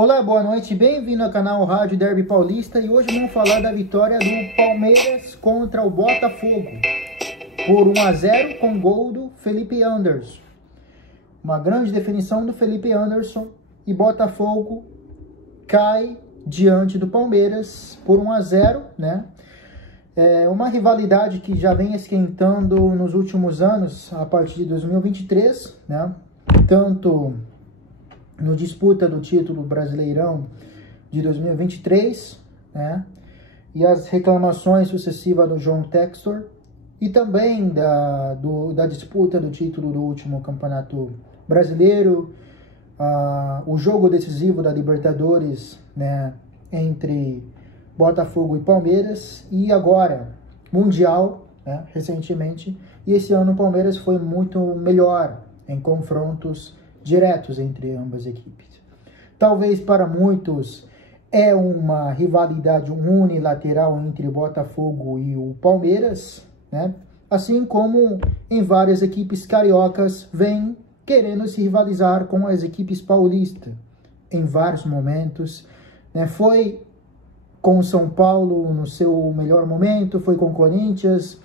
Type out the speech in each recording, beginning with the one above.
Olá, boa noite, bem-vindo ao canal Rádio Derby Paulista e hoje vamos falar da vitória do Palmeiras contra o Botafogo por 1-0 com gol do Felipe Anderson. Uma grande definição do Felipe Anderson e Botafogo cai diante do Palmeiras por 1-0, né? É uma rivalidade que já vem esquentando nos últimos anos, a partir de 2023, né? Tanto no disputa do título Brasileirão de 2023, né? E as reclamações sucessivas do João Textor, e também da disputa do título do último Campeonato Brasileiro, o jogo decisivo da Libertadores, né, entre Botafogo e Palmeiras, e agora Mundial, né, recentemente, e esse ano o Palmeiras foi muito melhor em confrontos diretos entre ambas equipes. Talvez para muitos é uma rivalidade unilateral entre o Botafogo e o Palmeiras, né? Assim como em várias equipes cariocas vêm querendo se rivalizar com as equipes paulistas em vários momentos, né? Foi com o São Paulo no seu melhor momento, foi com o Corinthians,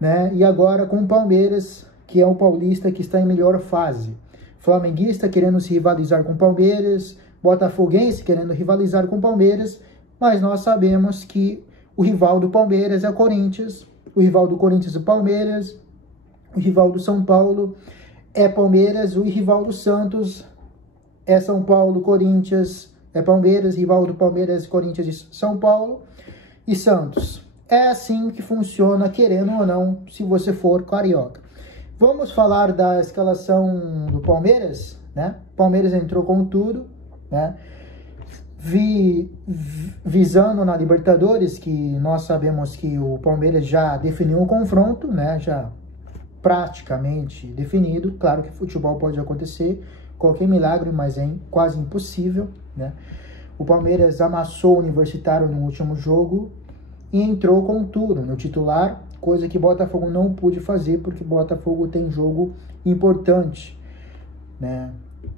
né? E agora com o Palmeiras, que é o paulista que está em melhor fase. Flamenguista querendo se rivalizar com o Palmeiras, botafoguense querendo rivalizar com o Palmeiras, mas nós sabemos que o rival do Palmeiras é o Corinthians, o rival do Corinthians é o Palmeiras, o rival do São Paulo é Palmeiras, o rival do Santos é São Paulo, Corinthians é Palmeiras, rival do Palmeiras, Corinthians e São Paulo e Santos. É assim que funciona, querendo ou não, se você for carioca. Vamos falar da escalação do Palmeiras, né? Palmeiras entrou com tudo, né? Visando na Libertadores, que nós sabemos que o Palmeiras já definiu o confronto, né? Já praticamente definido. Claro que futebol pode acontecer, qualquer milagre, mas é quase impossível, né? O Palmeiras amassou o Universitário no último jogo e entrou com tudo no titular, coisa que Botafogo não pôde fazer, porque Botafogo tem jogo importante, né,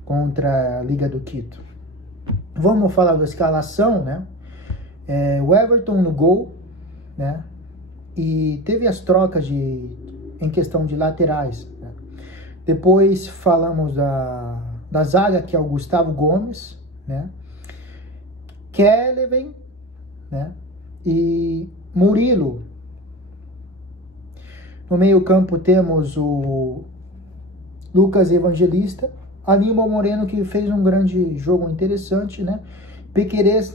contra a Liga do Quito. Vamos falar da escalação, né? O Everton no gol, né? E teve as trocas em questão de laterais, né? Depois falamos da zaga, que é o Gustavo Gomes, né? Kelvin, né? E Murilo. No meio-campo temos o Lucas Evangelista, Aníbal Moreno, que fez um grande jogo interessante, né? Piquerez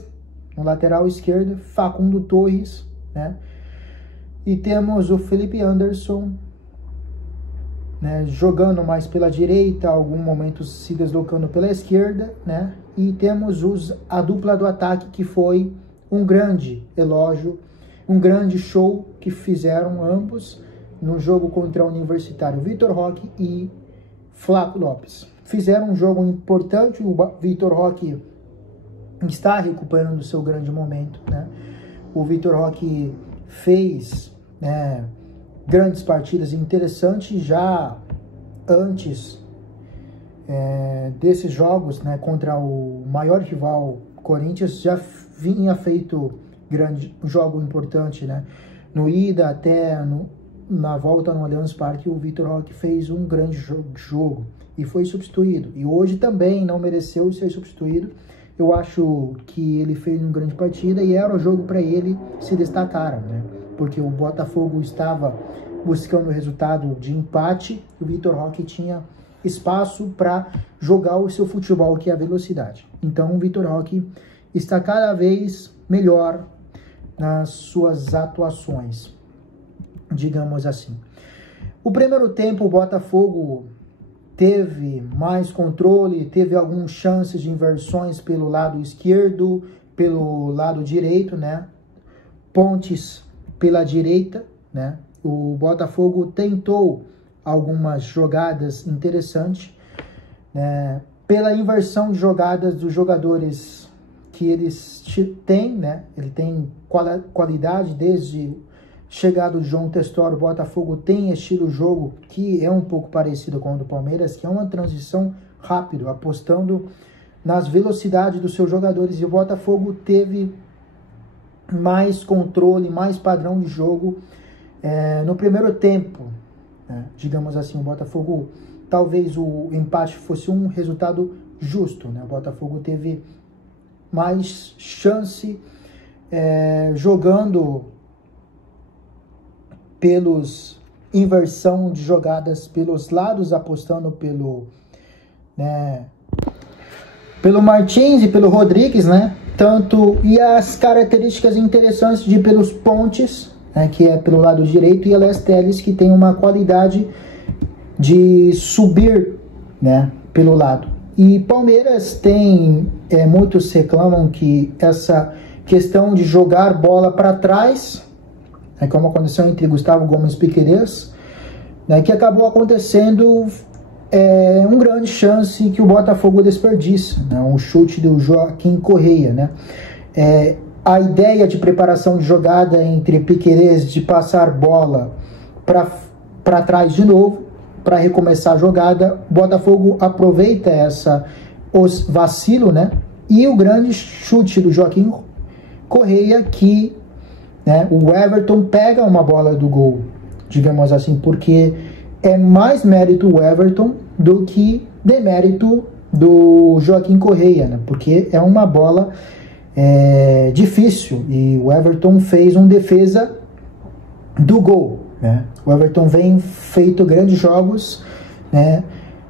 no lateral esquerdo, Facundo Torres, né? E temos o Felipe Anderson, né, jogando mais pela direita, algum momento se deslocando pela esquerda, né? E temos a dupla do ataque, que foi um grande elogio, um grande show que fizeram ambos no jogo contra o Universitário, Vitor Roque e Flaco Lopes. Fizeram um jogo importante, o Vitor Roque está recuperando o seu grande momento, né? O Vitor Roque fez, né, grandes partidas interessantes já antes desses jogos, né, contra o maior rival Corinthians, já vinha feito grande jogo importante, né? No ida até na volta no Allianz Parque, o Vitor Roque fez um grande jogo e foi substituído. E hoje também não mereceu ser substituído. Eu acho que ele fez uma grande partida e era o jogo para ele se destacar, né? Porque o Botafogo estava buscando o resultado de empate e o Vitor Roque tinha espaço para jogar o seu futebol, que é a velocidade. Então o Vitor Roque está cada vez melhor nas suas atuações, digamos assim. O primeiro tempo o Botafogo teve mais controle, teve algumas chances de inversões pelo lado esquerdo, pelo lado direito, né? Pontes pela direita, né? O Botafogo tentou algumas jogadas interessantes, né? Pela inversão de jogadas dos jogadores que eles têm, né? Ele tem qualidade desde chegado o João Textor. O Botafogo tem estilo jogo que é um pouco parecido com o do Palmeiras, que é uma transição rápida, apostando nas velocidades dos seus jogadores, e o Botafogo teve mais controle, mais padrão de jogo no primeiro tempo, né? Digamos assim, o Botafogo, talvez o empate fosse um resultado justo, né? O Botafogo teve mais chance jogando pelos inversão de jogadas pelos lados, apostando pelo Martins e pelo Rodrigues, né? E as características interessantes de pelos pontes, né, que é pelo lado direito, e Alex Telles, que tem uma qualidade de subir, né, pelo lado. E Palmeiras tem, muitos reclamam que essa questão de jogar bola para trás, como aconteceu entre Gustavo Gomes e Piquerez, né, que acabou acontecendo uma grande chance que o Botafogo desperdiça, né, um chute do Joaquim Correia, né? A ideia de preparação de jogada entre Piquerez de passar bola para trás de novo, para recomeçar a jogada, o Botafogo aproveita os vacilo, né? E o grande chute do Joaquim Correia, que, né, o Everton pega uma bola do gol, digamos assim, porque é mais mérito o Everton do que demérito do Joaquim Correia, né? Porque é uma bola difícil, e o Everton fez uma defesa do gol, né? O Everton vem feito grandes jogos, né?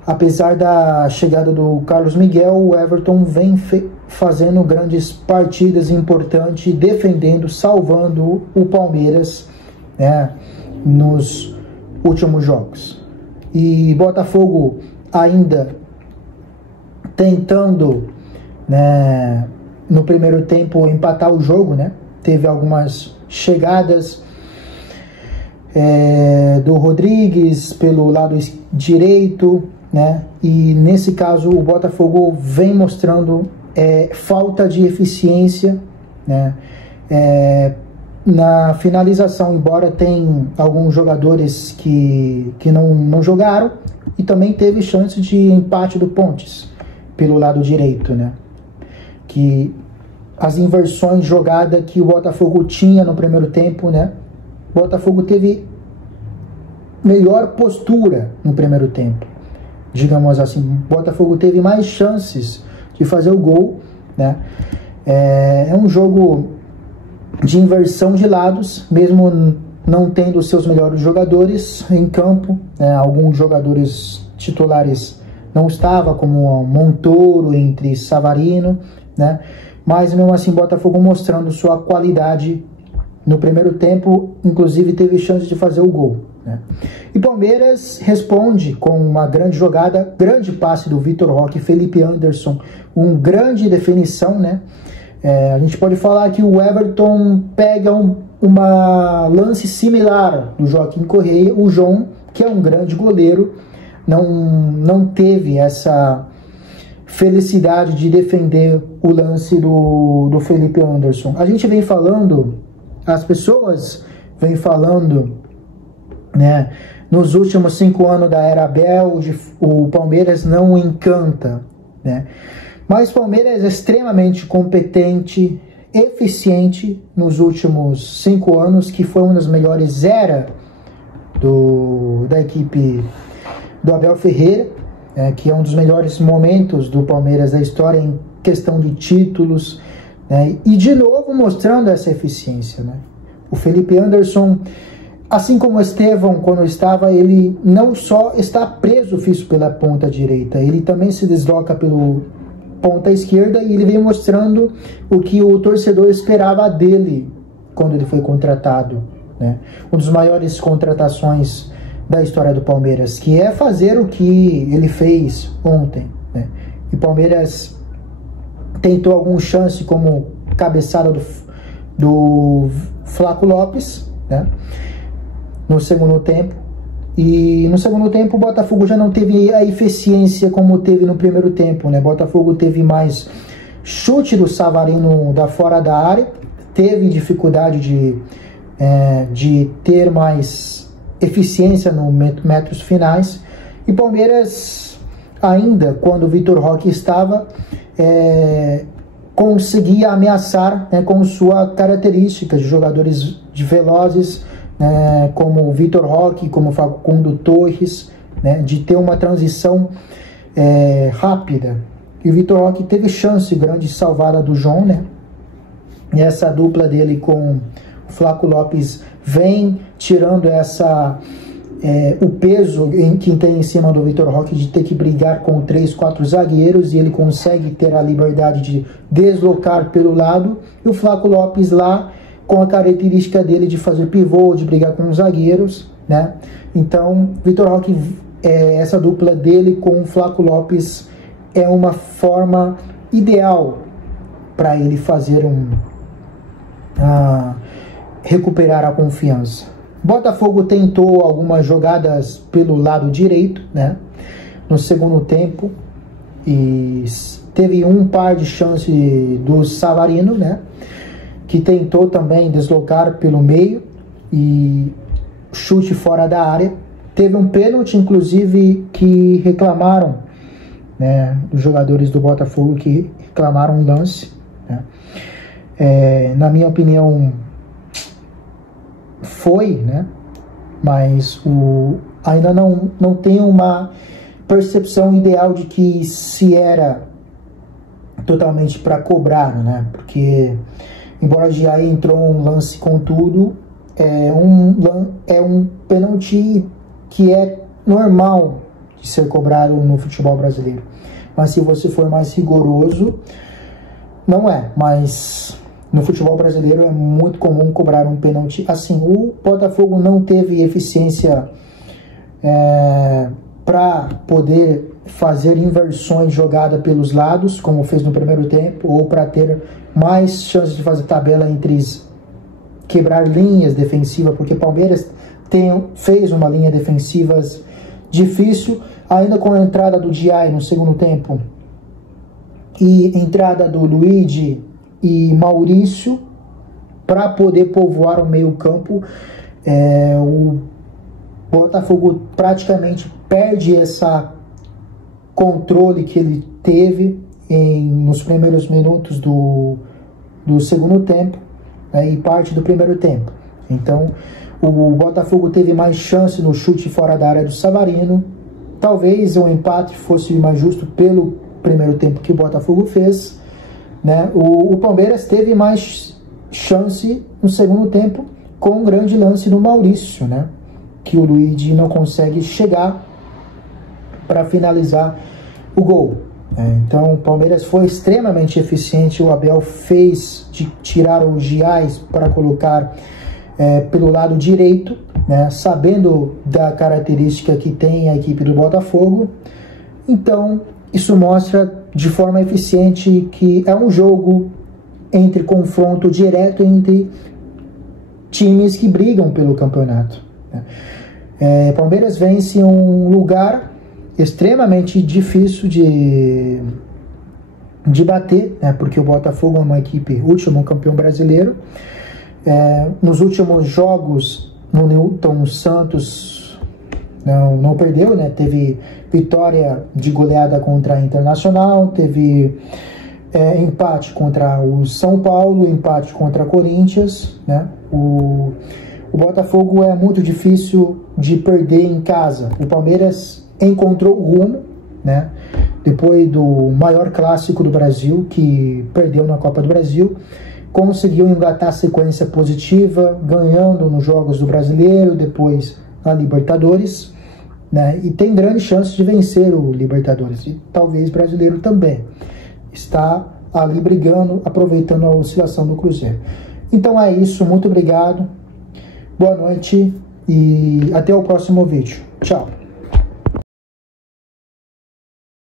Apesar da chegada do Carlos Miguel, o Everton vem fazendo grandes partidas importantes, defendendo, salvando o Palmeiras, né, nos últimos jogos. E Botafogo ainda tentando, né, no primeiro tempo empatar o jogo, né? Teve algumas chegadas do Rodrigues pelo lado direito, né? E nesse caso o Botafogo vem mostrando falta de eficiência, né? Na finalização, embora tem alguns jogadores que não jogaram, e também teve chance de empate do Pontes pelo lado direito, né? Que as inversões de jogada que o Botafogo tinha no primeiro tempo, né? O Botafogo teve melhor postura no primeiro tempo, digamos assim. O Botafogo teve mais chances de fazer o gol, né? É um jogo de inversão de lados, mesmo não tendo os seus melhores jogadores em campo, né? Alguns jogadores titulares não estavam, como Montoro, entre Savarino, né? Mas mesmo assim, Botafogo mostrando sua qualidade no primeiro tempo, inclusive teve chance de fazer o gol, né? E Palmeiras responde com uma grande jogada, grande passe do Vitor Roque, Felipe Anderson, grande definição, né? A gente pode falar que o Everton pega uma lance similar do Joaquim Correia. O João, que é um grande goleiro, não teve essa felicidade de defender o lance do Felipe Anderson. A gente vem falando, as pessoas vêm falando, né, nos últimos 5 anos da era Abel, o Palmeiras não encanta, né? Mas o Palmeiras é extremamente competente, eficiente nos últimos 5 anos, que foi uma das melhores eras da equipe do Abel Ferreira, que é um dos melhores momentos do Palmeiras da história em questão de títulos, né? E de novo mostrando essa eficiência, né? O Felipe Anderson, assim como o Estevão, quando estava, ele não só está preso fixo pela ponta direita, ele também se desloca pelo ponta esquerda, e ele vem mostrando o que o torcedor esperava dele quando ele foi contratado, né? Uma das maiores contratações da história do Palmeiras, que é fazer o que ele fez ontem, né? E o Palmeiras tentou alguma chance, como cabeçada do Flaco Lopes, né, no segundo tempo. E no segundo tempo o Botafogo já não teve a eficiência como teve no primeiro tempo, né? Botafogo teve mais chute do Savarino da fora da área, teve dificuldade de ter mais eficiência nos metros finais. E Palmeiras, ainda quando o Vitor Roque estava, conseguir ameaçar, né, com sua característica de jogadores velozes, como o Vitor Roque, como o Facundo Torres, né, de ter uma transição rápida. E o Vitor Roque teve chance grande de salvar a do João, né? E essa dupla dele com o Flaco Lopes vem tirando o peso que tem em cima do Vitor Roque de ter que brigar com 3, 4 zagueiros, e ele consegue ter a liberdade de deslocar pelo lado, e o Flaco Lopes lá com a característica dele de fazer pivô, de brigar com os zagueiros, né? Então, Vitor Roque, essa dupla dele com o Flaco Lopes é uma forma ideal para ele fazer recuperar a confiança. Botafogo tentou algumas jogadas pelo lado direito, né, no segundo tempo, e teve um par de chances do Savarino, né, que tentou também deslocar pelo meio e chute fora da área. Teve um pênalti, inclusive, que reclamaram, né, os jogadores do Botafogo que reclamaram um lance, né. Na minha opinião, foi, né, mas ainda não tem uma percepção ideal de que se era totalmente para cobrar, né, porque embora já entrou um lance com tudo, é um pênalti que é normal de ser cobrado no futebol brasileiro. Mas se você for mais rigoroso, não é. Mas no futebol brasileiro é muito comum cobrar um pênalti assim. O Botafogo não teve eficiência para poder fazer inversões de jogada pelos lados, como fez no primeiro tempo, ou para ter mais chances de fazer tabela entre quebrar linhas defensivas, porque o Palmeiras fez uma linha defensiva difícil, ainda com a entrada do Diay no segundo tempo e entrada do Luigi e Maurício para poder povoar o meio campo. O Botafogo praticamente perde essa controle que ele teve nos primeiros minutos do segundo tempo, né, e parte do primeiro tempo. Então o Botafogo teve mais chance no chute fora da área do Savarino. Talvez o empate fosse mais justo pelo primeiro tempo que o Botafogo fez, né? O Palmeiras teve mais chance no segundo tempo com um grande lance do Maurício, né, que o Luigi não consegue chegar para finalizar o gol. Então o Palmeiras foi extremamente eficiente. O Abel fez de tirar o Giais para colocar pelo lado direito, né, sabendo da característica que tem a equipe do Botafogo. Então isso mostra de forma eficiente que é um jogo entre confronto direto entre times que brigam pelo campeonato, né. Palmeiras vence um lugar extremamente difícil de bater, né, porque o Botafogo é uma equipe último campeão brasileiro. Nos últimos jogos no Newton Santos não perdeu, né, teve vitória de goleada contra a Internacional, teve empate contra o São Paulo, empate contra a Corinthians, né. O Botafogo é muito difícil de perder em casa. O Palmeiras encontrou o rumo, né, depois do maior clássico do Brasil, que perdeu na Copa do Brasil, conseguiu engatar a sequência positiva, ganhando nos jogos do Brasileiro, depois na Libertadores, né, e tem grande chance de vencer o Libertadores, e talvez Brasileiro também. Está ali brigando, aproveitando a oscilação do Cruzeiro. Então é isso, muito obrigado, boa noite e até o próximo vídeo. Tchau!